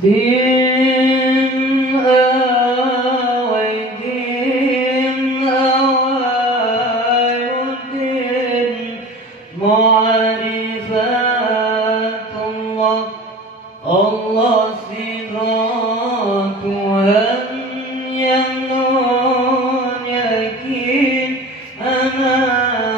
Din awai din awairuddin ma'rifatullah Allah sidra Tuhan yang non yakin anak-anak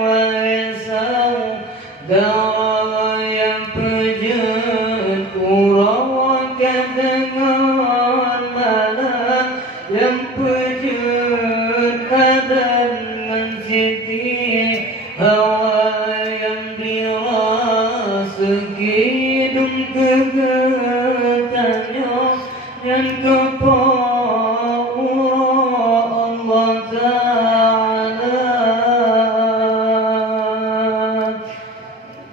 wa esau dawa yang pejat urawakan dengan mana yang pejat ada dengan siti hawa yang dirasa hidung kegetanya yang kepaura Allah Ta'ala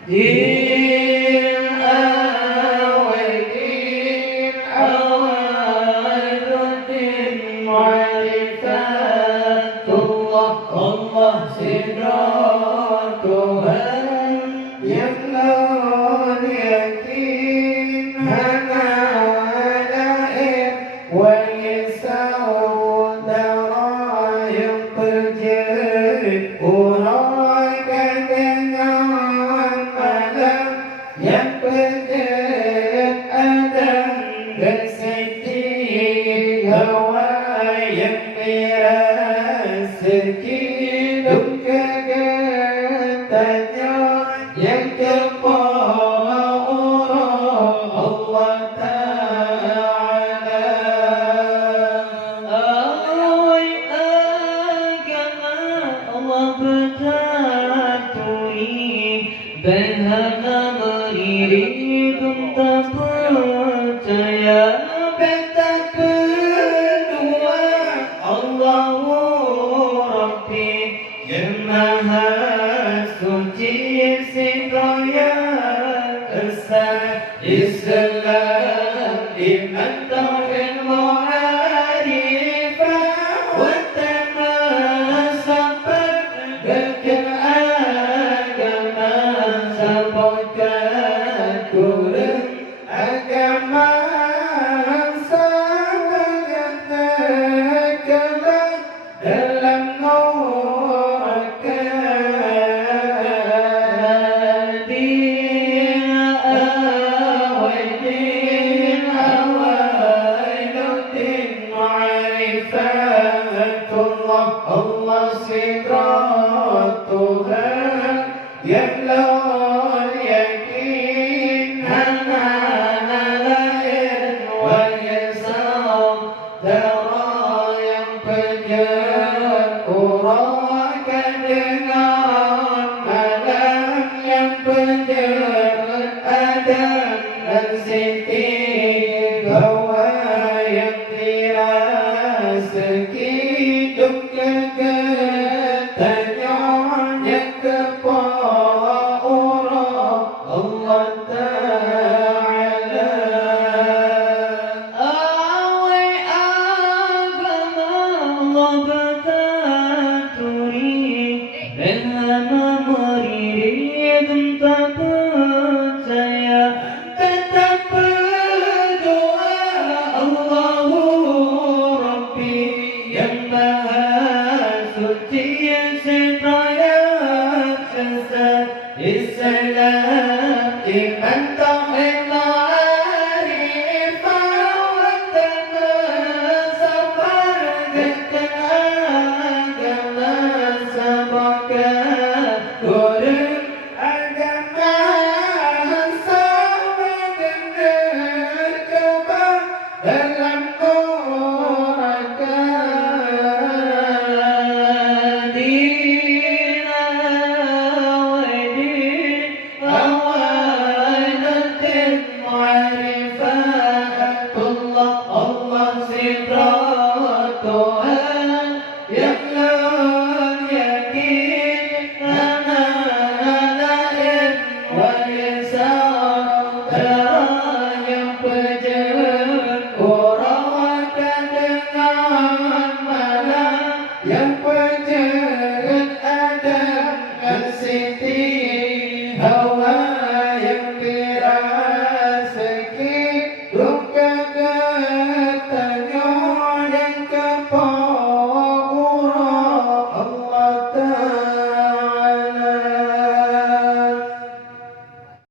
din awairuddin ma'rifatullah Allah sidra Tuhan yang non yakin hanain wa saudara yang pergi uraikan dengan malam yang pergi adam dan siti hawa yang merasa hidup kegetanya yang kepaura Allah Ta'ala awai agama Allah bertatui berhana meririk tak percaya beta kedua Allahu Rabbi yang maha suci sidaya esa Islam iman tauhid ma'rifah wa tamasabat gagah agama sampaikan kurang agama sangat kelak dalam neraka din awairuddin ma'rifatullah Allah sidra Tuhan yang non yakin hanain wa saudara yang pejat urakan dengan malam yang pejat adam dan siti hawa yang dirasa hidup kegetanya yang kepaura Allah Ta'ala awai agama Allah bertatui berhana meririk tak percaya tetap berdoa Allahu Rabbi yang maha suci yang sedaya kesat